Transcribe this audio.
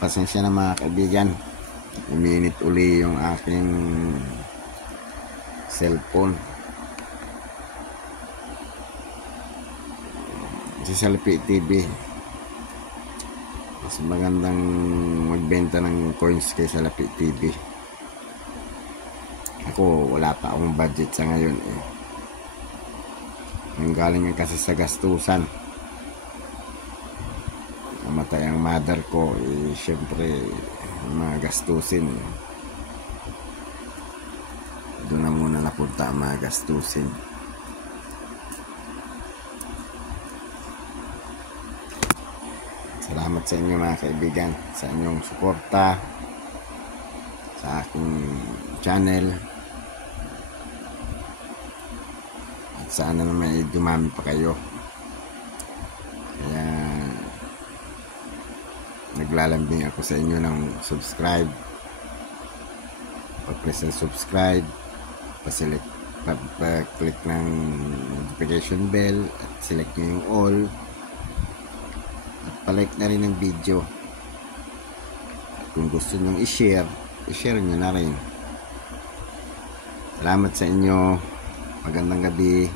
Pasensya na mga kaibigan, uminit uli yung aking cellphone. Si Salapi TV, mas magandang magbenta ng coins kay Salapi TV. Ako wala pa akong budget sa ngayon eh. Yung galing kasi sa gastusan, namatay ang mother ko eh, syempre mga gastusin, doon na muna napunta ang mga gastusin. Salamat sa inyo mga kaibigan, sa inyong suporta sa aking channel, at sana naman ay dumami pa kayo. Kaya naglalambing ako sa inyo ng subscribe. Pag-press ng subscribe, pa-click ng notification bell at select nyo yung all, at pa-like na rin ng video. At kung gusto nyo i-share nyo na rin. Salamat sa inyo. Magandang gabi.